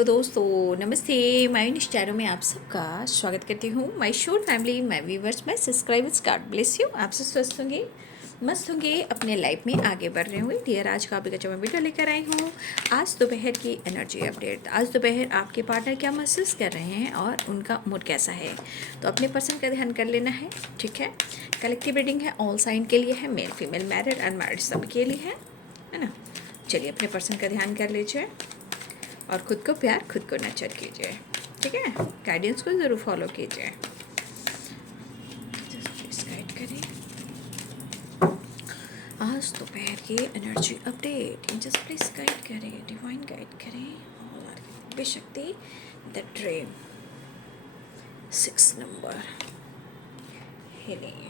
Hello दोस्तों, नमस्ते। मैं निष्ठारों में आप सबका स्वागत करती हूँ। माय शोर family, my viewers, my subscribers, God bless you. आप सब स्वस्थ होंगे, मस्त होंगे, अपने लाइफ में आगे बढ़ रहे होंगे। डियर, आज का आपके मैं वीडियो लेकर आई हूँ। आज दोपहर की एनर्जी अपडेट। आज दोपहर आपके पार्टनर क्या महसूस कर रहे हैं और उनका मूड कैसा है, तो अपने पर्सन का ध्यान कर लेना है, ठीक है। कलेक्टिव रीडिंग है, ऑल साइन के लिए है, मेल फीमेल, मैरिड अनमैरिड सबके लिए है ना। चलिए अपने पर्सन का ध्यान कर लीजिए और खुद को प्यार, खुद को नर्चर कीजिए, ठीक है। गाइडेंस को ज़रूर फॉलो कीजिए। प्लीज गाइड करें आज दोपहर की energy update. Just please guide करें, डिवाइन गाइड करें। बेशक्ति the dream 6 number healing.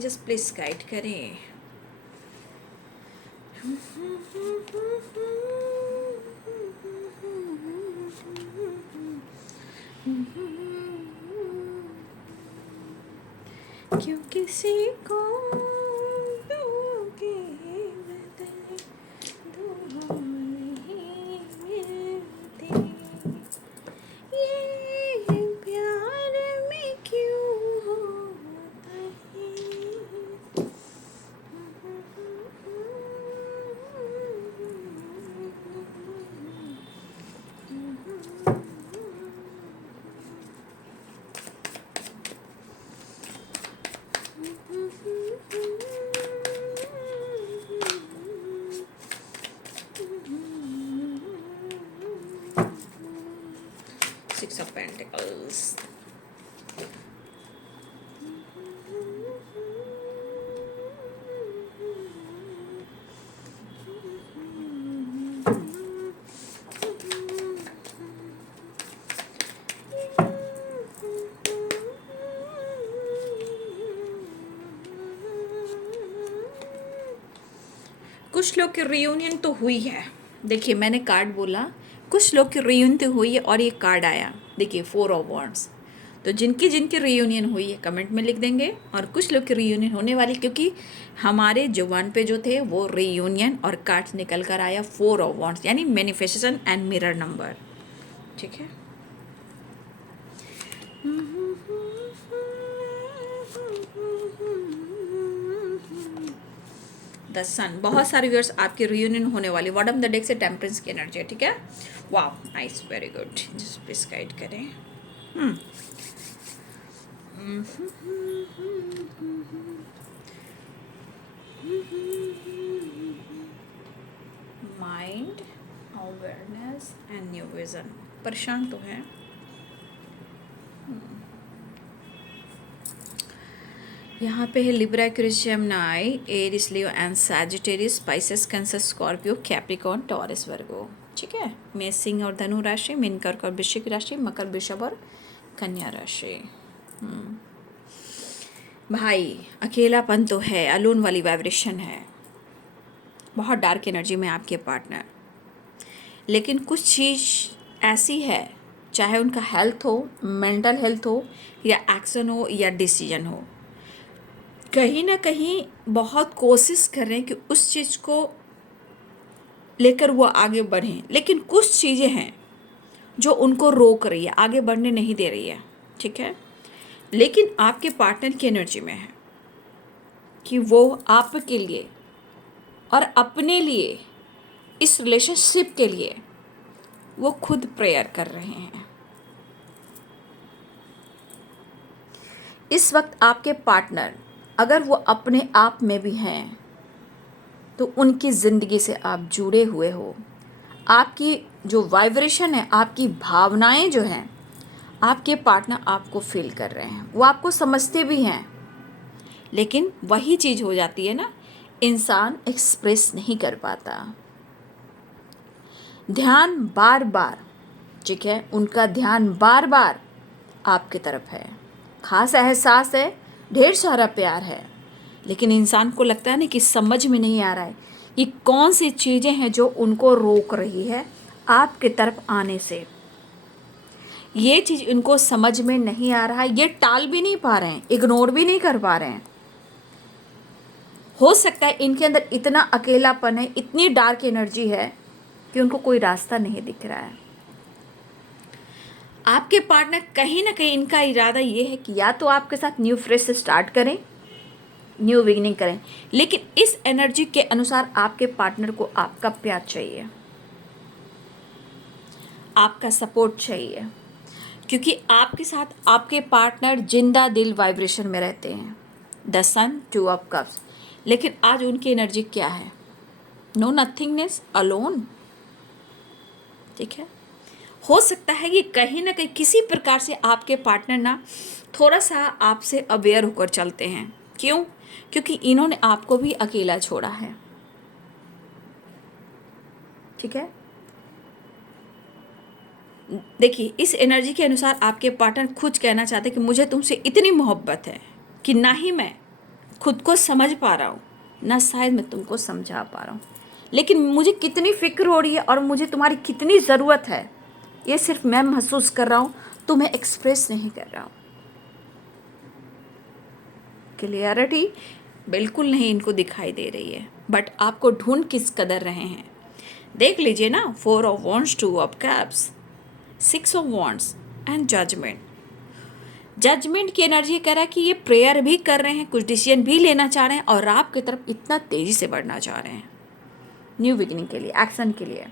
Just please guide करें। क्यों किसी को दोगे बदले, दो नहीं मिलते, ये प्यार में क्यों होता है। Six of Pentacles. कुछ लोग की रियूनियन तो हुई है। देखिए, मैंने कार्ड बोला, कुछ लोग की रियूनियन तो हुई है और ये कार्ड आया। देखिए, 4 ऑफ वॉन्ड्स। तो जिनकी जिनकी रियूनियन हुई है कमेंट में लिख देंगे, और कुछ लोग की रियूनियन होने वाली, क्योंकि हमारे जुबान पे जो थे वो रियूनियन और कार्ड्स निकल कर आया 4 ऑफ वॉन्ड्स, यानी मैनिफेस्टेशन एंड मिरर नंबर, ठीक है। द सन, बहुत सारे व्यूअर्स आपके रियूनियन होने वाली। बॉटम द डेक से टेम्परेंस की एनर्जी है, ठीक है। वाह, nice, very good. Just please guide करें। Mind, awareness and new vision. परेशान तो है। यहाँ पे है Libra, Aquarius, Gemini, Aries, Leo and Sagittarius, Pisces, Cancer, Scorpio, Capricorn, Taurus, Virgo, ठीक है। मेष, सिंह और धनु राशि, मीन, कर्क और वृश्चिक राशि, मकर, वृषभ और कन्या राशि। भाई, अकेलापन तो है, अलोन वाली वाइब्रेशन है, बहुत डार्क एनर्जी में आपके पार्टनर। लेकिन कुछ चीज़ ऐसी है, चाहे उनका हेल्थ हो, मेंटल हेल्थ हो, या एक्शन हो, या डिसीजन हो, कहीं ना कहीं बहुत कोशिश कर रहे हैं कि उस चीज़ को लेकर वो आगे बढ़ें। लेकिन कुछ चीज़ें हैं जो उनको रोक रही है, आगे बढ़ने नहीं दे रही है, ठीक है। लेकिन आपके पार्टनर की एनर्जी में है कि वो आपके लिए और अपने लिए, इस रिलेशनशिप के लिए वो खुद प्रेयर कर रहे हैं। इस वक्त आपके पार्टनर अगर वो अपने आप में भी हैं तो उनकी ज़िंदगी से आप जुड़े हुए हो। आपकी जो वाइब्रेशन है, आपकी भावनाएं जो हैं, आपके पार्टनर आपको फील कर रहे हैं, वो आपको समझते भी हैं। लेकिन वही चीज़ हो जाती है ना, इंसान एक्सप्रेस नहीं कर पाता। ध्यान बार बार, ठीक है, उनका ध्यान बार बार आपकी तरफ है। खास एहसास है, ढेर सारा प्यार है, लेकिन इंसान को लगता है ना कि समझ में नहीं आ रहा है कि कौन सी चीज़ें हैं जो उनको रोक रही है आपकी तरफ आने से। ये चीज़ इनको समझ में नहीं आ रहा है, ये टाल भी नहीं पा रहे हैं, इग्नोर भी नहीं कर पा रहे हैं। हो सकता है इनके अंदर इतना अकेलापन है, इतनी डार्क एनर्जी है कि उनको कोई रास्ता नहीं दिख रहा है। आपके पार्टनर कहीं ना कहीं इनका इरादा ये है कि या तो आपके साथ न्यू फ्रेश से स्टार्ट करें, न्यू बिगिनिंग करें, लेकिन इस एनर्जी के अनुसार आपके पार्टनर को आपका प्यार चाहिए, आपका सपोर्ट चाहिए, क्योंकि आपके साथ आपके पार्टनर जिंदा दिल वाइब्रेशन में रहते हैं। The sun, 2 of cups. लेकिन आज उनकी एनर्जी क्या है? No nothingness, alone. ठीक है, हो सकता है कि कहीं ना कहीं किसी प्रकार से आपके पार्टनर ना थोड़ा सा आपसे अवेयर होकर चलते हैं। क्यों? क्योंकि इन्होंने आपको भी अकेला छोड़ा है। ठीक है, देखिए इस एनर्जी के अनुसार आपके पार्टनर खुद कहना चाहते हैं कि मुझे तुमसे इतनी मोहब्बत है कि ना ही मैं खुद को समझ पा रहा हूँ, ना शायद मैं तुमको समझा पा रहा हूँ, लेकिन मुझे कितनी फिक्र हो रही है और मुझे तुम्हारी कितनी ज़रूरत है, ये सिर्फ मैं महसूस कर रहा हूँ, तुम्हें एक्सप्रेस नहीं कर रहा हूँ। क्लियरिटी बिल्कुल नहीं इनको दिखाई दे रही है, बट आपको ढूंढ किस कदर रहे हैं। देख लीजिए ना, 4 of wands, 2 of cups, 6 of wands and judgement. Judgement की एनर्जी कह रहा है कि ये प्रेयर भी कर रहे हैं, कुछ डिसीजन भी लेना चाह रहे हैं और आपकी तरफ इतना तेजी से बढ़ना चाह रहे हैं न्यू बिगिनिंग के लिए, एक्शन के लिए।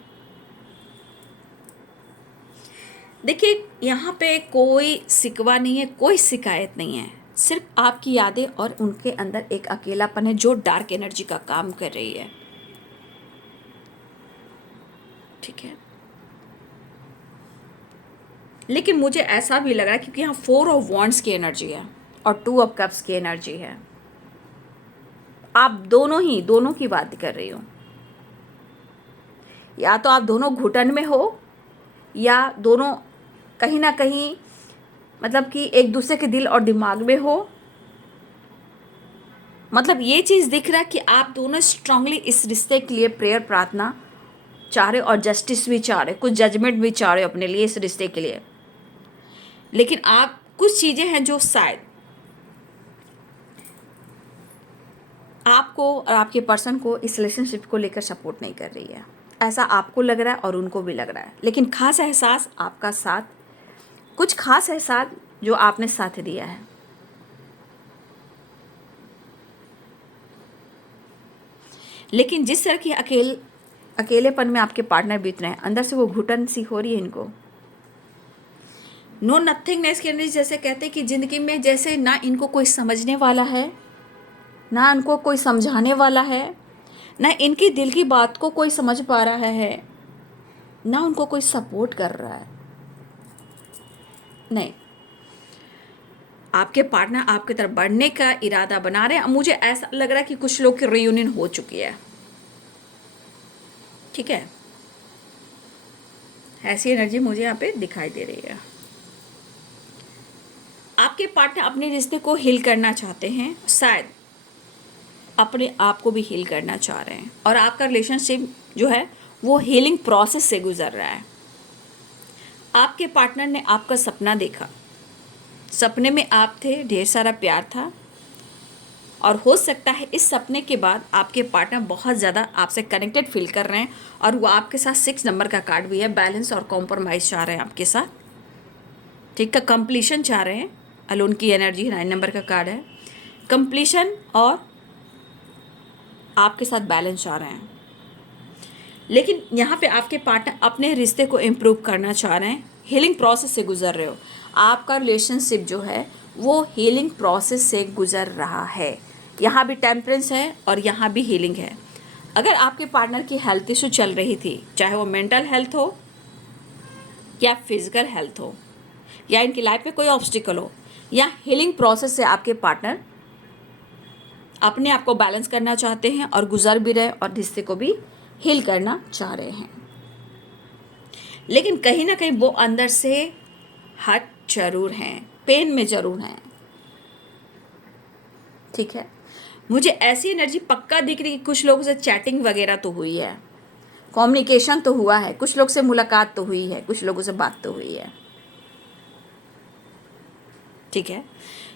देखिए यहाँ पे कोई शिकवा नहीं है, कोई शिकायत नहीं है, सिर्फ आपकी यादें और उनके अंदर एक अकेलापन है जो डार्क एनर्जी का काम कर रही है। ठीक है, लेकिन मुझे ऐसा भी लग रहा है क्योंकि यहाँ 4 ऑफ वॉन्ड्स की एनर्जी है और 2 ऑफ कप्स की एनर्जी है। आप दोनों की बात कर रही हो, या तो आप दोनों घुटन में हो या दोनों कहीं ना कहीं मतलब कि एक दूसरे के दिल और दिमाग में हो। मतलब ये चीज़ दिख रहा है कि आप दोनों स्ट्रांगली इस रिश्ते के लिए प्रेयर प्रार्थना चाह रहे और जस्टिस भी चाह रहे, कुछ जजमेंट भी चाह रहे अपने लिए इस रिश्ते के लिए। लेकिन आप कुछ चीज़ें हैं जो शायद आपको और आपके पर्सन को इस रिलेशनशिप को लेकर सपोर्ट नहीं कर रही है, ऐसा आपको लग रहा है और उनको भी लग रहा है। लेकिन खास एहसास आपका साथ, कुछ खास एहसास जो आपने साथ दिया है। लेकिन जिस तरह की अकेलेपन में आपके पार्टनर बीत रहे हैं, अंदर से वो घुटन सी हो रही है इनको। नो नथिंगनेस की एनर्जी जैसे कहते हैं कि ज़िंदगी में जैसे ना इनको कोई समझने वाला है, ना इनको कोई समझाने वाला है, ना इनकी दिल की बात को कोई समझ पा रहा है, ना उनको कोई सपोर्ट कर रहा है। नहीं, आपके पार्टनर आपकी तरफ बढ़ने का इरादा बना रहे हैं। मुझे ऐसा लग रहा है कि कुछ लोग की रियूनियन हो चुकी है। ठीक है, ऐसी एनर्जी मुझे यहाँ पे दिखाई दे रही है। आपके पार्टनर अपने रिश्ते को हील करना चाहते हैं, शायद अपने आप को भी हील करना चाह रहे हैं, और आपका रिलेशनशिप जो है वो हीलिंग प्रोसेस से गुजर रहा है। आपके पार्टनर ने आपका सपना देखा, सपने में आप थे, ढेर सारा प्यार था, और हो सकता है इस सपने के बाद आपके पार्टनर बहुत ज़्यादा आपसे कनेक्टेड फील कर रहे हैं और वो आपके साथ 6 नंबर का कार्ड भी है, बैलेंस और कॉम्प्रोमाइज़ चाह रहे हैं आपके साथ। ठीक है, कंप्लीशन चाह रहे हैं, अलोन की एनर्जी 9 नंबर का कार्ड है, कंप्लीशन और आपके साथ बैलेंस चाह रहे हैं। लेकिन यहाँ पे आपके पार्टनर अपने रिश्ते को इम्प्रूव करना चाह रहे हैं, हीलिंग प्रोसेस से गुजर रहे हो। आपका रिलेशनशिप जो है वो हीलिंग प्रोसेस से गुजर रहा है। यहाँ भी टेम्परेंस है और यहाँ भी हीलिंग है। अगर आपके पार्टनर की हेल्थ इशू चल रही थी, चाहे वो मेंटल हेल्थ हो या फिजिकल हेल्थ हो या इनकी लाइफ में कोई ऑब्स्टिकल हो, या हीलिंग प्रोसेस से आपके पार्टनर अपने आप को बैलेंस करना चाहते हैं और गुजर भी रहे और रिश्ते को भी हील करना चाह रहे हैं। लेकिन कहीं ना कहीं वो अंदर से हट जरूर हैं, पेन में जरूर हैं। ठीक है, मुझे ऐसी एनर्जी पक्का दिख रही है कि कुछ लोगों से चैटिंग वगैरह तो हुई है, कम्युनिकेशन तो हुआ है, कुछ लोग से मुलाकात तो हुई है, कुछ लोगों से बात तो हुई है। ठीक है,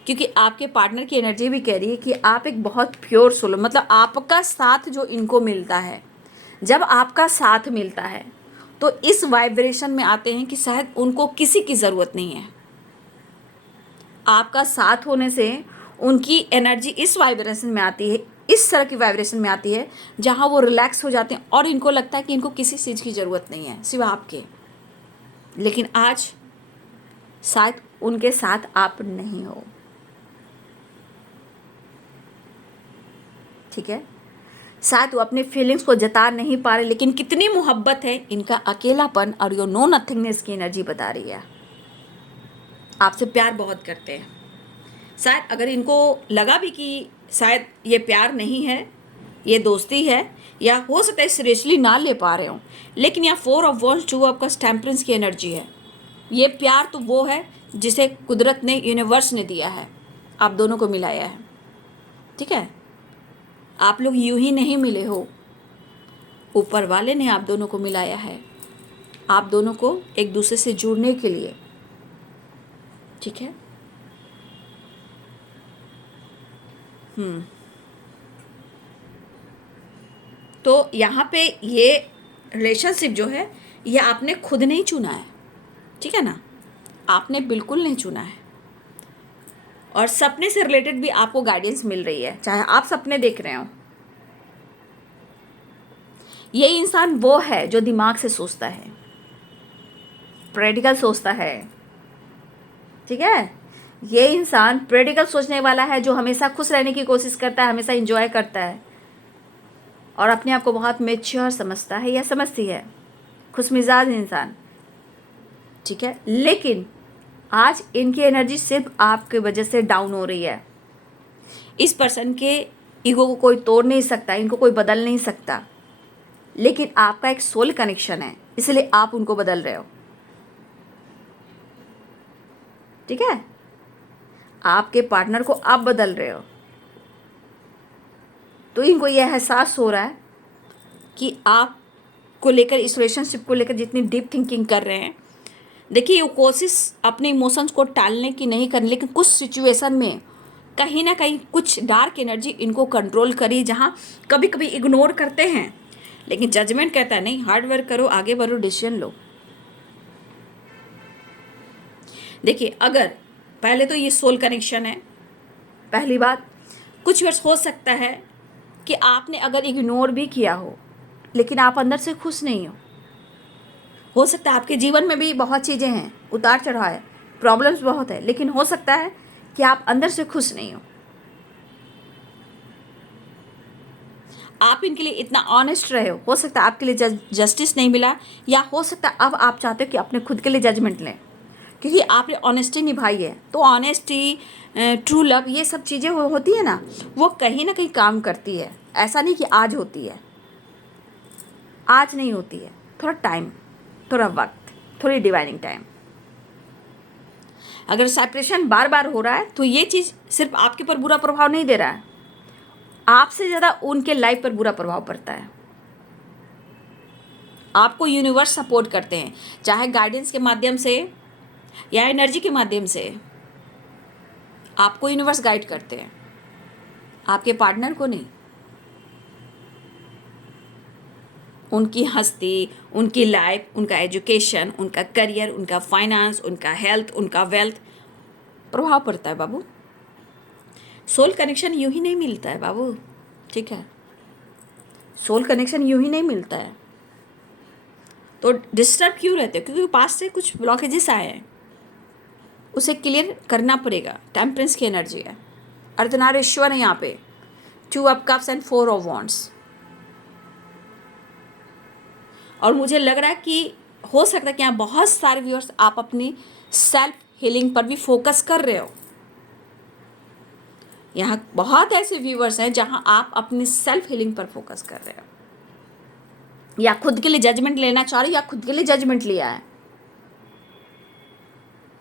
क्योंकि आपके पार्टनर की एनर्जी भी कह रही है कि आप एक बहुत प्योर सोल, मतलब आपका साथ जो इनको मिलता है, जब आपका साथ मिलता है तो इस वाइब्रेशन में आते हैं कि शायद उनको किसी की ज़रूरत नहीं है। आपका साथ होने से उनकी एनर्जी इस वाइब्रेशन में आती है, इस तरह की वाइब्रेशन में आती है जहाँ वो रिलैक्स हो जाते हैं और इनको लगता है कि इनको किसी चीज़ की ज़रूरत नहीं है सिवा आपके। लेकिन आज शायद उनके साथ आप नहीं हो, ठीक है। शायद वो अपने फीलिंग्स को जता नहीं पा रहे, लेकिन कितनी मोहब्बत है, इनका अकेलापन और यो नो नथिंगनेस की एनर्जी बता रही है। आपसे प्यार बहुत करते हैं। शायद अगर इनको लगा भी कि शायद ये प्यार नहीं है, ये दोस्ती है, या हो सकता है सीरियसली ना ले पा रहे हो, लेकिन यहाँ 4 of wands, 2 of cups, temperance की एनर्जी है। ये प्यार तो वो है जिसे कुदरत ने, यूनिवर्स ने दिया है, आप दोनों को मिलाया है, ठीक है। आप लोग यूं ही नहीं मिले हो, ऊपर वाले ने आप दोनों को मिलाया है, आप दोनों को एक दूसरे से जुड़ने के लिए, ठीक है। तो यहाँ पे ये रिलेशनशिप जो है ये आपने खुद नहीं चुना है, ठीक है ना, आपने बिल्कुल नहीं चुना है। और सपने से रिलेटेड भी आपको गाइडेंस मिल रही है, चाहे आप सपने देख रहे हो। ये इंसान वो है जो दिमाग से सोचता है, प्रैक्टिकल सोचता है, ठीक है। ये इंसान प्रैक्टिकल सोचने वाला है, जो हमेशा खुश रहने की कोशिश करता है, हमेशा इंजॉय करता है और अपने आप को बहुत मैच्योर समझता है या समझती है, खुशमिजाज इंसान, ठीक है। लेकिन आज इनकी एनर्जी सिर्फ आपकी वजह से डाउन हो रही है। इस पर्सन के ईगो को कोई तोड़ नहीं सकता, इनको कोई बदल नहीं सकता, लेकिन आपका एक सोल कनेक्शन है, इसलिए आप उनको बदल रहे हो, ठीक है। आपके पार्टनर को आप बदल रहे हो, तो इनको यह एहसास हो रहा है कि आप को लेकर, इस रिलेशनशिप को लेकर जितनी डीप थिंकिंग कर रहे हैं। देखिए, वो कोशिश अपने इमोशंस को टालने की नहीं करनी, लेकिन कुछ सिचुएशन में कहीं ना कहीं कुछ डार्क एनर्जी इनको कंट्रोल करी, जहाँ कभी कभी इग्नोर करते हैं, लेकिन जजमेंट कहता है नहीं, हार्ड वर्क करो, आगे बढ़ो, डिसीजन लो। देखिए, अगर पहले तो ये सोल कनेक्शन है, पहली बात। कुछ वर्ष हो सकता है कि आपने अगर इग्नोर भी किया हो, लेकिन आप अंदर से खुश नहीं हो सकता है आपके जीवन में भी बहुत चीज़ें हैं, उतार चढ़ाव है, प्रॉब्लम्स बहुत है, लेकिन हो सकता है कि आप अंदर से खुश नहीं आप इनके लिए इतना ऑनेस्ट रहे हो सकता है आपके लिए जस्टिस नहीं मिला, या हो सकता है अब आप चाहते हो कि अपने खुद के लिए जजमेंट लें, क्योंकि आपने ऑनेस्टी निभाई है। तो ऑनेस्टी, ट्रू लव, ये सब चीज़ें होती है ना, वो कहीं ना कहीं काम करती है। ऐसा नहीं कि आज होती है, आज नहीं होती है, थोड़ा टाइम, थोड़ा वक्त, थोड़ी डिवाइनिंग टाइम। अगर सेपरेशन बार बार हो रहा है तो ये चीज़ सिर्फ आपके पर बुरा प्रभाव नहीं दे रहा है, आपसे ज़्यादा उनके लाइफ पर बुरा प्रभाव पड़ता है। आपको यूनिवर्स सपोर्ट करते हैं, चाहे गाइडेंस के माध्यम से या एनर्जी के माध्यम से, आपको यूनिवर्स गाइड करते हैं, आपके पार्टनर को नहीं। उनकी हस्ती, उनकी लाइफ, उनका एजुकेशन, उनका करियर, उनका फाइनेंस, उनका हेल्थ, उनका वेल्थ प्रभाव पड़ता है बाबू। सोल कनेक्शन यूं ही नहीं मिलता है बाबू, ठीक है। सोल कनेक्शन यूं ही नहीं मिलता है। तो डिस्टर्ब क्यों रहते हो? क्योंकि पास से कुछ ब्लॉकेजेस आए हैं, उसे क्लियर करना पड़ेगा। टेम्परेंस की एनर्जी है, अर्धनारीश्वर है यहाँ पे, 2 of cups and 4 of wands. और मुझे लग रहा है कि हो सकता है कि यहाँ बहुत सारे व्यूअर्स आप अपनी सेल्फ हीलिंग पर भी फोकस कर रहे हो। यहाँ बहुत ऐसे व्यूअर्स हैं जहाँ आप अपनी सेल्फ हीलिंग पर फोकस कर रहे हो, या खुद के लिए जजमेंट लेना चाह रहे हो, या खुद के लिए जजमेंट लिया है।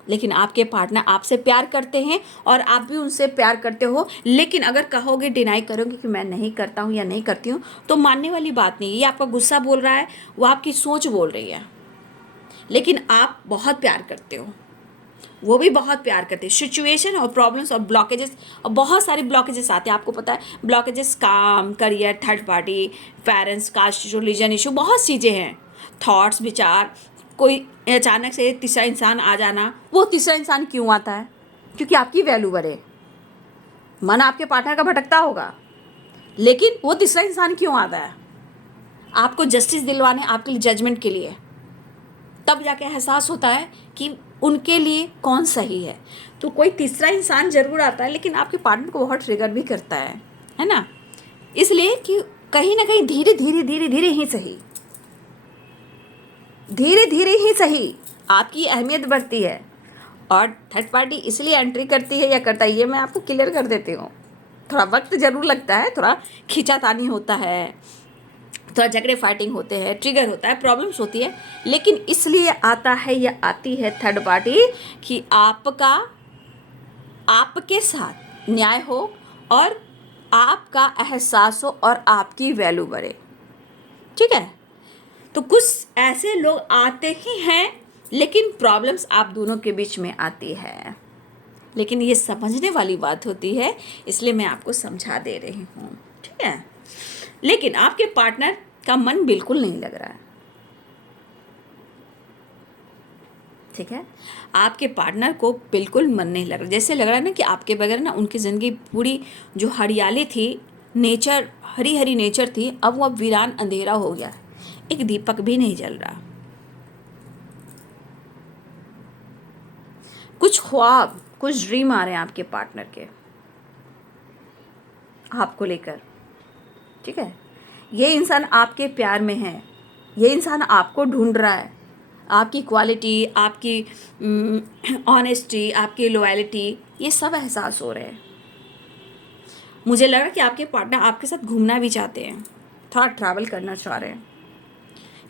लेकिन आपके पार्टनर आपसे प्यार करते हैं और आप भी उनसे प्यार करते हो, लेकिन अगर कहोगे, डिनाई करोगे कि मैं नहीं करता हूँ या नहीं करती हूँ, तो मानने वाली बात नहीं है। ये आपका गुस्सा बोल रहा है, वो आपकी सोच बोल रही है, लेकिन आप बहुत प्यार करते हो। वो भी बहुत प्यार करते हैं। सिचुएशन और प्रॉब्लम्स और ब्लॉकेजेस, और बहुत सारे ब्लॉकेजेस आते हैं, आपको पता है ब्लॉकेजेस, काम, career, third party, parents, caste, religion issue, बहुत चीज़ें हैं, थॉट्स, विचार, कोई अचानक से तीसरा इंसान आ जाना। वो तीसरा इंसान क्यों आता है? क्योंकि आपकी वैल्यू बढ़े। मन आपके पार्टनर का भटकता होगा, लेकिन वो तीसरा इंसान क्यों आता है? आपको जस्टिस दिलवाने, आपके लिए जजमेंट के लिए। तब जाके एहसास होता है कि उनके लिए कौन सही है। तो कोई तीसरा इंसान जरूर आता है, लेकिन आपके पार्टनर को बहुत ट्रिगर भी करता है ना। इसलिए कि कहीं ना कहीं धीरे धीरे धीरे धीरे ही सही, धीरे धीरे ही सही आपकी अहमियत बढ़ती है। और थर्ड पार्टी इसलिए एंट्री करती है या करता है, ये मैं आपको क्लियर कर देती हूँ। थोड़ा वक्त ज़रूर लगता है, थोड़ा खींचातानी होता है, थोड़ा झगड़े फाइटिंग होते हैं, ट्रिगर होता है, प्रॉब्लम्स होती है, लेकिन इसलिए आता है या आती है थर्ड पार्टी कि आपका, आपके साथ न्याय हो और आपका एहसास हो और आपकी वैल्यू बढ़े। ठीक है, तो कुछ ऐसे लोग आते ही हैं, लेकिन प्रॉब्लम्स आप दोनों के बीच में आती है। लेकिन ये समझने वाली बात होती है, इसलिए मैं आपको समझा दे रही हूँ। ठीक है, लेकिन आपके पार्टनर का मन बिल्कुल नहीं लग रहा है। ठीक है, आपके पार्टनर को बिल्कुल मन नहीं लग रहा, जैसे लग रहा है ना कि आपके बगैर ना उनकी ज़िंदगी पूरी जो हरियाली थी, नेचर, हरी हरी नेचर थी, अब वो वीरान अंधेरा हो गया, एक दीपक भी नहीं जल रहा। कुछ ख्वाब, कुछ ड्रीम आ रहे हैं आपके पार्टनर के आपको लेकर। ठीक है, ये इंसान आपके प्यार में है, ये इंसान आपको ढूंढ रहा है, आपकी क्वालिटी, आपकी ऑनेस्टी, आपकी लॉयल्टी, ये सब एहसास हो रहे हैं। मुझे लगा कि आपके पार्टनर आपके साथ घूमना भी चाहते हैं, थोड़ा ट्रैवल करना चाह रहे हैं,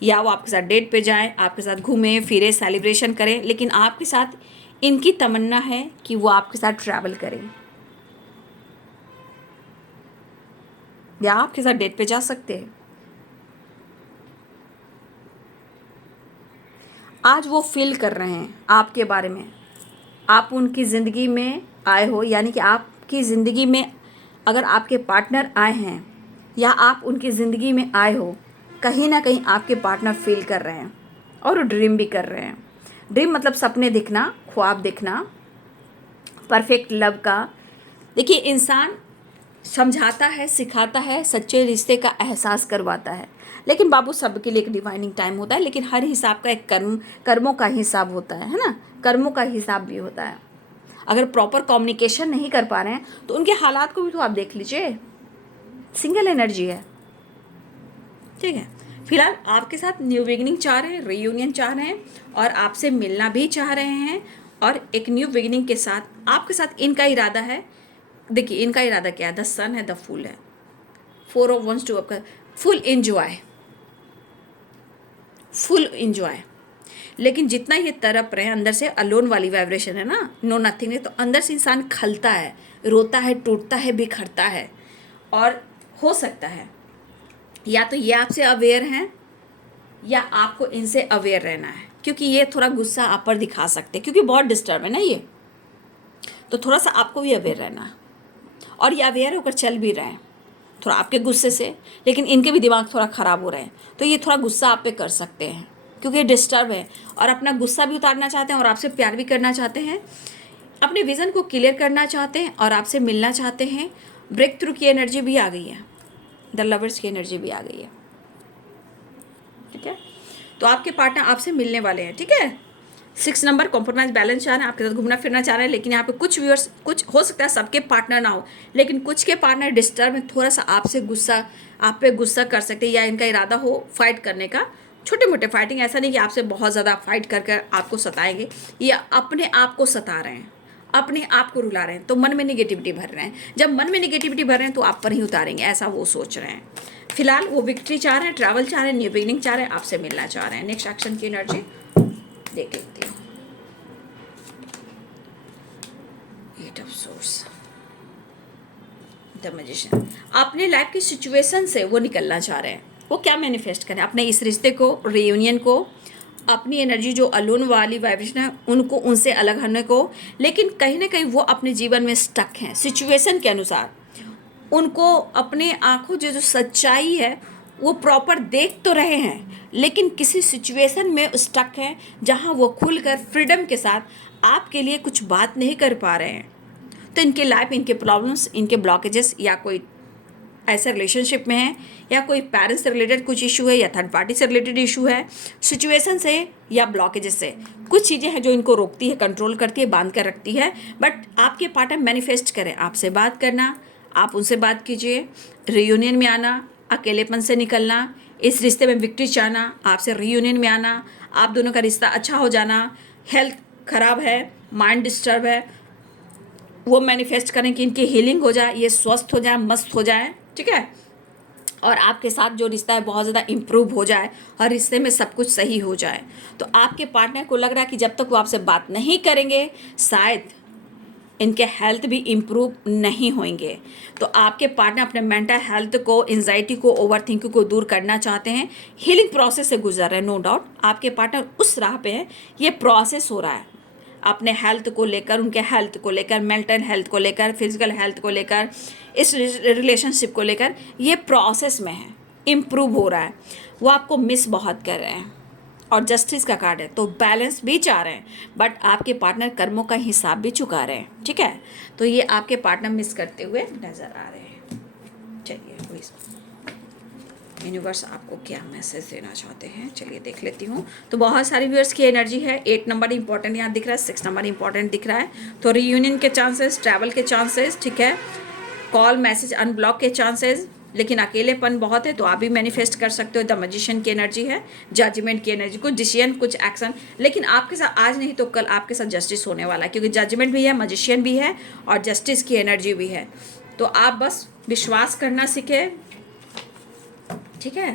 या वो आपके साथ डेट पे जाएं, आपके साथ घूमें फिरें, सेलिब्रेशन करें, लेकिन आपके साथ इनकी तमन्ना है कि वो आपके साथ ट्रैवल करें या आपके साथ डेट पे जा सकते हैं। आज वो फील कर रहे हैं आपके बारे में, आप उनकी ज़िंदगी में आए हो, यानी कि आपकी ज़िंदगी में अगर आपके पार्टनर आए हैं या आप उनकी ज़िंदगी में आए हो, कहीं ना कहीं आपके पार्टनर फील कर रहे हैं और ड्रीम भी कर रहे हैं। ड्रीम मतलब सपने दिखना, ख्वाब देखना, परफेक्ट लव का। देखिए, इंसान समझाता है, सिखाता है, सच्चे रिश्ते का एहसास करवाता है, लेकिन बाबू सबके लिए एक डिवाइनिंग टाइम होता है, लेकिन हर हिसाब का एक कर्मों का हिसाब होता है ना, कर्मों का हिसाब भी होता है। अगर प्रॉपर कम्युनिकेशन नहीं कर पा रहे हैं तो उनके हालात को भी तो आप देख लीजिए, सिंगल एनर्जी है। ठीक है, फिलहाल आपके साथ न्यू बिगिनिंग चाह रहे हैं, रीयूनियन चाह रहे हैं और आपसे मिलना भी चाह रहे हैं, और एक न्यू बिगिनिंग के साथ आपके साथ इनका इरादा है। देखिए, इनका इरादा क्या है, द सन है, द फूल है, 4 ऑफ वंस, 2 आपका फुल इंजॉय, फुल इंजॉय। लेकिन जितना ये तड़प रहे हैं अंदर से, अलोन वाली वाइब्रेशन है ना, नो नथिंग है, तो अंदर से इंसान खलता है, रोता है, टूटता है, बिखरता है। और हो सकता है या तो ये आपसे अवेयर हैं या आपको इनसे अवेयर रहना है, क्योंकि ये थोड़ा गुस्सा आप पर दिखा सकते हैं, क्योंकि बहुत डिस्टर्ब है ना ये, तो थोड़ा सा आपको भी अवेयर रहना है। और ये अवेयर होकर चल भी रहे हैं थोड़ा आपके गुस्से से, लेकिन इनके भी दिमाग थोड़ा ख़राब हो रहे हैं, तो ये थोड़ा गुस्सा आप पे कर सकते हैं, क्योंकि ये डिस्टर्ब है और अपना गुस्सा भी उतारना चाहते हैं और आपसे प्यार भी करना चाहते हैं, अपने विज़न को क्लियर करना चाहते हैं और आपसे मिलना चाहते हैं। ब्रेक थ्रू की एनर्जी भी आ गई है, द लवर्स की एनर्जी भी आ गई है। ठीक है, तो आपके पार्टनर आपसे मिलने वाले हैं। ठीक है, 6 नंबर कॉम्प्रोमाइज बैलेंस चाह रहे हैं, आपके साथ घूमना फिरना चाह रहे हैं, लेकिन यहाँ पे कुछ व्यूअर्स, कुछ हो सकता है सबके पार्टनर ना हो, लेकिन कुछ के पार्टनर डिस्टर्ब है, थोड़ा सा आपसे गुस्सा, आप पे गुस्सा कर सकते हैं, या इनका इरादा हो फाइट करने का, छोटे मोटे फाइटिंग, ऐसा नहीं कि आपसे बहुत ज़्यादा फाइट कर कर आपको सताएंगे, या अपने आप को सता रहे हैं, अपने आप को रुला रहे हैं, तो मन में निगेटिविटी भर रहे हैं। जब मन में निगेटिविटी भर रहे हैं तो आप पर ही उतारेंगे, ऐसा वो सोच रहे हैं। फिलहाल वो विक्ट्री चाह रहे हैं, ट्रैवल चाह रहे हैं, न्यू बिगिनिंग चाह रहे हैं, आपसे मिलना चाह रहे हैं। नेक्स्ट एक्शन की एनर्जी देख लेती हूँ। 8 ऑफ सोर्स, द मैजिशियन। अपने लाइफ की सिचुएशन से वो निकलना चाह रहे हैं। वो क्या मैनिफेस्ट करें, अपने इस रिश्ते को, रियूनियन को, अपनी एनर्जी जो अलोन वाली वाइब्रेशन है उनको उनसे अलग होने को, लेकिन कहीं ना कहीं वो अपने जीवन में स्टक हैं सिचुएशन के अनुसार। उनको अपने आंखों जो सच्चाई है वो प्रॉपर देख तो रहे हैं, लेकिन किसी सिचुएशन में स्टक हैं जहां वो खुलकर फ्रीडम के साथ आपके लिए कुछ बात नहीं कर पा रहे हैं। तो इनके लाइफ, इनके प्रॉब्लम्स, इनके ब्लॉकेजेस, या कोई ऐसे रिलेशनशिप में है, या कोई पेरेंट्स से रिलेटेड कुछ इशू है, या थर्ड पार्टी से रिलेटेड इशू है, सिचुएशन से या ब्लॉकेजेस से कुछ चीज़ें हैं जो इनको रोकती है, कंट्रोल करती है, बांध कर रखती है। बट आपके पार्टनर मैनिफेस्ट करें, आपसे बात करना, आप उनसे बात कीजिए, रियूनियन में आना, अकेलेपन से निकलना, इस रिश्ते में विक्ट्री चाहना, आपसे रियूनियन में आना, आप दोनों का रिश्ता अच्छा हो जाना। हेल्थ खराब है, माइंड डिस्टर्ब है, वो मैनिफेस्ट करें कि इनकी हीलिंग हो जाए, ये स्वस्थ हो जाए, मस्त हो जाए, ठीक है। और आपके साथ जो रिश्ता है बहुत ज़्यादा इम्प्रूव हो जाए और रिश्ते में सब कुछ सही हो जाए। तो आपके पार्टनर को लग रहा है कि जब तक वो आपसे बात नहीं करेंगे शायद इनके हेल्थ भी इम्प्रूव नहीं होंगे। तो आपके पार्टनर अपने मेंटल हेल्थ को, एंजाइटी को, ओवर थिंकिंग को दूर करना चाहते हैं, हीलिंग प्रोसेस से गुजर रहे हैं। नो डाउट आपके पार्टनर उस राह पे है, ये प्रोसेस हो रहा है अपने हेल्थ को लेकर, उनके हेल्थ को लेकर, मेंटल हेल्थ को लेकर, फिजिकल हेल्थ को लेकर, इस रिलेशनशिप को लेकर, ये प्रोसेस में है, इम्प्रूव हो रहा है। वो आपको मिस बहुत कर रहे हैं और जस्टिस का कार्ड है, तो बैलेंस भी चाह रहे हैं, बट आपके पार्टनर कर्मों का हिसाब भी चुका रहे हैं, ठीक है। तो ये आपके पार्टनर मिस करते हुए नज़र आ रहे हैं। चलिए यूनिवर्स आपको क्या मैसेज देना चाहते हैं, चलिए देख लेती हूँ। तो बहुत सारी व्यूअर्स की एनर्जी है। 8 नंबर इंपॉर्टेंट यहाँ दिख रहा है, 6 नंबर इंपॉर्टेंट दिख रहा है। तो रीयूनियन के चांसेस, ट्रैवल के चांसेस, ठीक है, कॉल मैसेज अनब्लॉक के चांसेस, लेकिन अकेलेपन बहुत है तो आप भी मैनिफेस्ट कर सकते हो। द मैजिशियन की एनर्जी है, जजमेंट की एनर्जी, कुछ डिसीजन, कुछ एक्शन, लेकिन आपके साथ आज नहीं तो कल आपके साथ जस्टिस होने वाला है, क्योंकि जजमेंट भी है, मैजिशियन भी है और जस्टिस की एनर्जी भी है। तो आप बस विश्वास करना सीखें, ठीक है।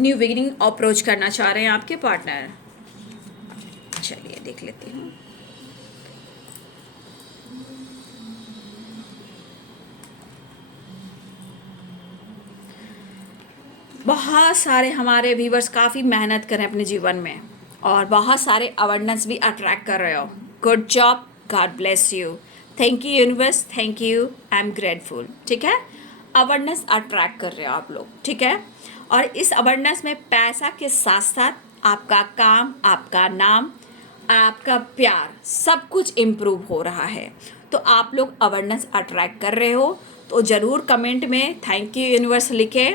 न्यू बिगिनिंग अप्रोच करना चाह रहे हैं आपके पार्टनर। चलिए देख लेती हूँ। बहुत सारे हमारे व्यूवर्स काफ़ी मेहनत करें अपने जीवन में और बहुत सारे अवेयरनेस भी अट्रैक्ट कर रहे हो। Good job, God bless you, thank you universe, thank you, I am grateful, ठीक है। अवेयरनेस अट्रैक्ट कर रहे हो आप लोग, ठीक है। और इस अवेयरनेस में पैसा के साथ साथ आपका काम, आपका नाम, आपका प्यार, सब कुछ इम्प्रूव हो रहा है। तो आप लोग अवेयरनेस अट्रैक्ट कर रहे हो, तो ज़रूर कमेंट में थैंक यू यूनिवर्स लिखें।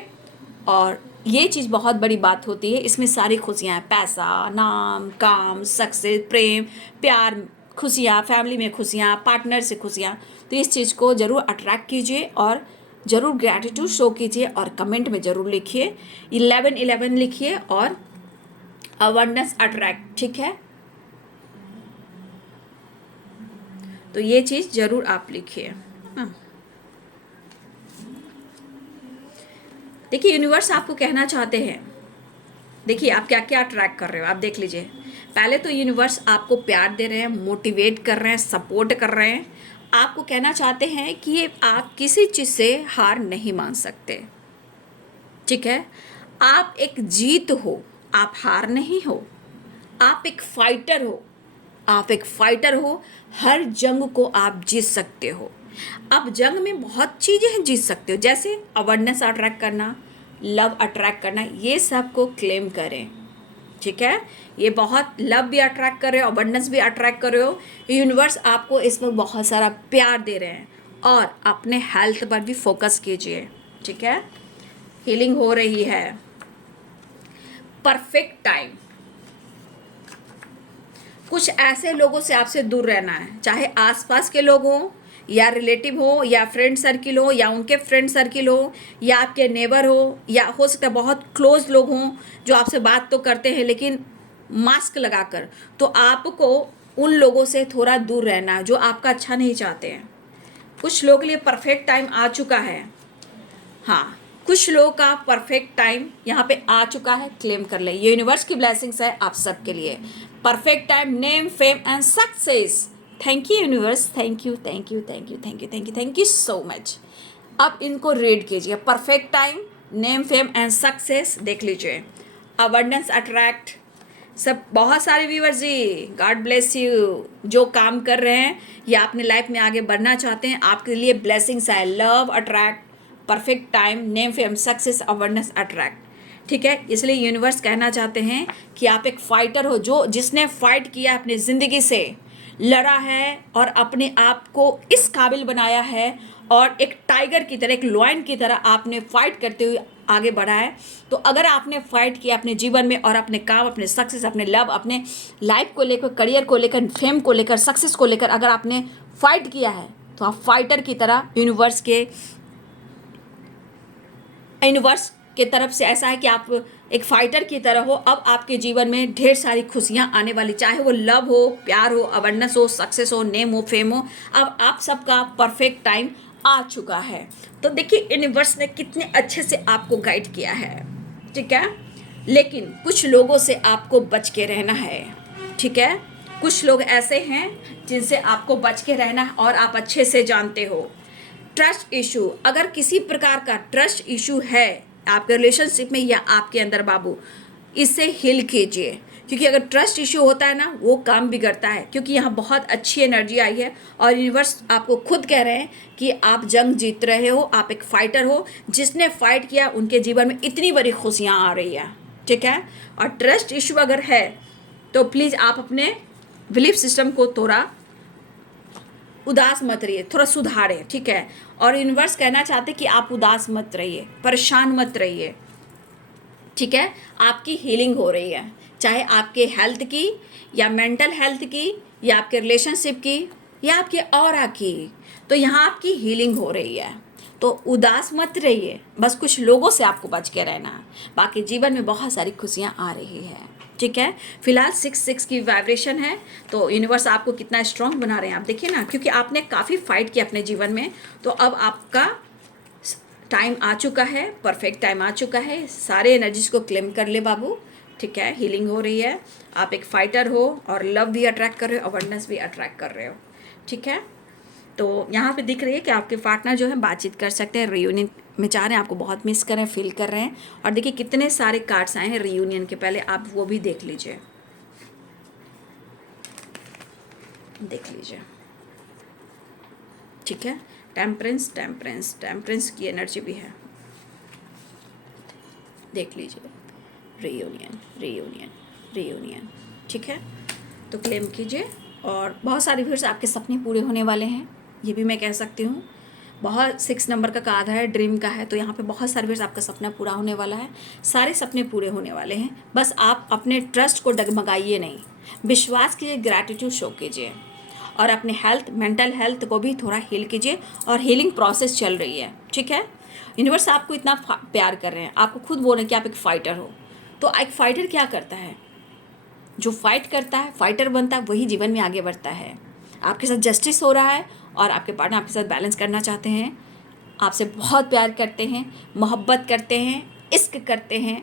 और ये चीज़ बहुत बड़ी बात होती है, इसमें सारी खुशियाँ हैं, पैसा, नाम, काम, सक्सेस, प्रेम, प्यार, खुशियाँ, फैमिली में खुशियाँ, पार्टनर से खुशियाँ। तो इस चीज़ को ज़रूर अट्रैक्ट कीजिए और ज़रूर ग्रैटिट्यूड शो कीजिए और कमेंट में ज़रूर लिखिए 1111 लिखिए और अवेयरनेस अट्रैक्ट, ठीक है। तो ये चीज़ ज़रूर आप लिखिए। देखिए यूनिवर्स आपको कहना चाहते हैं, देखिए आप क्या क्या अट्रैक्ट कर रहे हो, आप देख लीजिए। पहले तो यूनिवर्स आपको प्यार दे रहे हैं, मोटिवेट कर रहे हैं, सपोर्ट कर रहे हैं। आपको कहना चाहते हैं कि ये आप किसी चीज़ से हार नहीं मान सकते, ठीक है। आप एक जीत हो, आप हार नहीं हो, आप एक फाइटर हो, आप एक फाइटर हो। हर जंग को आप जीत सकते हो। अब जंग में बहुत चीज़ें हैं जीत सकते हो, जैसे अवेयरनेस अट्रैक्ट करना, लव अट्रैक्ट करना, ये सब को क्लेम करें, ठीक है। ये बहुत लव भी अट्रैक्ट कर रहे हो, अवेयरनेस भी अट्रैक्ट कर रहे हो। यूनिवर्स आपको इस वक्त बहुत सारा प्यार दे रहे हैं और अपने हेल्थ पर भी फोकस कीजिए, ठीक है। हीलिंग हो रही है, परफेक्ट टाइम। कुछ ऐसे लोगों से आपसे दूर रहना है, चाहे आसपास के लोग हों या रिलेटिव हो या फ्रेंड सर्किल हो या उनके फ्रेंड सर्किल हो या आपके नेबर हो, या हो सकता है बहुत क्लोज लोग हों जो आपसे बात तो करते हैं लेकिन मास्क लगाकर। तो आपको उन लोगों से थोड़ा दूर रहना है जो आपका अच्छा नहीं चाहते हैं। कुछ लोगों के लिए परफेक्ट टाइम आ चुका है, हाँ, कुछ लोगों का परफेक्ट टाइम यहाँ पे आ चुका है, क्लेम कर ले। ये यूनिवर्स की ब्लेसिंग्स है आप सबके लिए। Perfect time, name, fame and success. Thank you universe, thank you, thank you, thank you, thank you, thank you, thank you so much. अब इनको रीड कीजिए, perfect time, name, fame and success, देख लीजिए। Abundance attract, सब बहुत सारे viewers ji, God bless you. जो काम कर रहे हैं या अपने लाइफ में आगे बढ़ना चाहते हैं, आपके लिए ब्लेसिंग्स है। Love attract, perfect time, name fame, success, awareness attract. ठीक है, इसलिए यूनिवर्स कहना चाहते हैं कि आप एक फाइटर हो, जो जिसने फाइट किया अपनी ज़िंदगी से, लड़ा है और अपने आप को इस काबिल बनाया है, और एक टाइगर की तरह, एक लॉयन की तरह आपने फाइट करते हुए आगे बढ़ा है। तो अगर आपने फाइट किया अपने जीवन में और अपने काम, अपने सक्सेस, अपने लव, अपने लाइफ को लेकर, करियर को लेकर, फेम को लेकर, सक्सेस को लेकर अगर आपने फाइट किया है, तो आप फाइटर की तरह यूनिवर्स के तरफ से ऐसा है कि आप एक फाइटर की तरह हो। अब आपके जीवन में ढेर सारी खुशियां आने वाली, चाहे वो लव हो, प्यार हो, अवेयरनेस हो, सक्सेस हो, नेम हो, फेम हो। अब आप सबका परफेक्ट टाइम आ चुका है। तो देखिए यूनिवर्स ने कितने अच्छे से आपको गाइड किया है। ठीक है, लेकिन कुछ लोगों से आपको बच के रहना है। ठीक है, कुछ लोग ऐसे हैं जिनसे आपको बच के रहना है और आप अच्छे से जानते हो। ट्रस्ट इशू, अगर किसी प्रकार का ट्रस्ट इशू है आपके रिलेशनशिप में या आपके अंदर बाबू, इससे हील कीजिए। क्योंकि अगर ट्रस्ट इशू होता है ना, वो काम बिगड़ता है। क्योंकि यहाँ बहुत अच्छी एनर्जी आई है और यूनिवर्स आपको खुद कह रहे हैं कि आप जंग जीत रहे हो, आप एक फाइटर हो। जिसने फाइट किया उनके जीवन में इतनी बड़ी खुशियाँ आ रही है। ठीक है, और ट्रस्ट इशू अगर है तो प्लीज़ आप अपने बिलीफ सिस्टम को थोड़ा उदास मत रहिए, थोड़ा सुधारें। ठीक है, और यूनिवर्स कहना चाहते कि आप उदास मत रहिए, परेशान मत रहिए। ठीक है, आपकी हीलिंग हो रही है, चाहे आपके हेल्थ की या मेंटल हेल्थ की या आपके रिलेशनशिप की या आपके ऑरा की। तो यहाँ आपकी हीलिंग हो रही है। तो उदास मत रहिए, बस कुछ लोगों से आपको बच के रहना है। बाकी जीवन में बहुत सारी खुशियाँ आ रही है। ठीक है, फिलहाल 6 की वाइब्रेशन है। तो यूनिवर्स आपको कितना स्ट्रांग बना रहे हैं आप देखिए ना, क्योंकि आपने काफ़ी फाइट किया अपने जीवन में। तो अब आपका टाइम आ चुका है, परफेक्ट टाइम आ चुका है। सारे एनर्जीज को क्लेम कर ले बाबू। ठीक है, हीलिंग हो रही है, आप एक फाइटर हो और लव भी अट्रैक्ट कर रहे हो, अवेयरनेस भी अट्रैक्ट कर रहे हो। ठीक है, तो यहाँ पे दिख रही है कि आपके पार्टनर जो है बातचीत कर सकते हैं, रियूनियन में चाह रहे हैं, आपको बहुत मिस कर रहे हैं, फील कर रहे हैं। और देखिए कितने सारे कार्ड्स आए हैं रियूनियन के, पहले आप वो भी देख लीजिए, देख लीजिए। ठीक है, टेम्परेंस, टेम्परेंस, टेम्परेंस की एनर्जी भी है, देख लीजिए। Reunion, reunion, reunion. ठीक है, तो क्लेम कीजिए। और बहुत सारे व्यूअर्स आपके सपने पूरे होने वाले हैं, ये भी मैं कह सकती हूँ। बहुत 6 नंबर का कार्ड है, ड्रीम का है। तो यहाँ पे बहुत सारे व्यूअर्स आपका सपना पूरा होने वाला है, सारे सपने पूरे होने वाले हैं। बस आप अपने ट्रस्ट को डगमगाइए नहीं, विश्वास कीजिए, ग्रैटिट्यूड शो कीजिए और अपने हेल्थ, मेंटल हेल्थ को भी थोड़ा हील कीजिए। और हीलिंग प्रोसेस चल रही है। ठीक है, यूनिवर्स आपको इतना प्यार कर रहे हैं, आपको खुद बोल रहे हैं कि आप एक फाइटर हो। तो एक फाइटर क्या करता है? जो फाइट करता है, फाइटर बनता है, वही जीवन में आगे बढ़ता है। आपके साथ जस्टिस हो रहा है और आपके पार्टनर आपके साथ बैलेंस करना चाहते हैं, आपसे बहुत प्यार करते हैं, मोहब्बत करते हैं, इश्क करते हैं,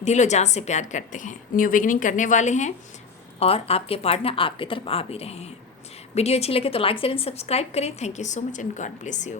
दिलो जान से प्यार करते हैं, न्यू बिगिनिंग करने वाले हैं और आपके पार्टनर आपकी तरफ आ भी रहे हैं। वीडियो अच्छी लगे तो लाइक शेयर एंड सब्सक्राइब करें। Thank you so much and God bless you.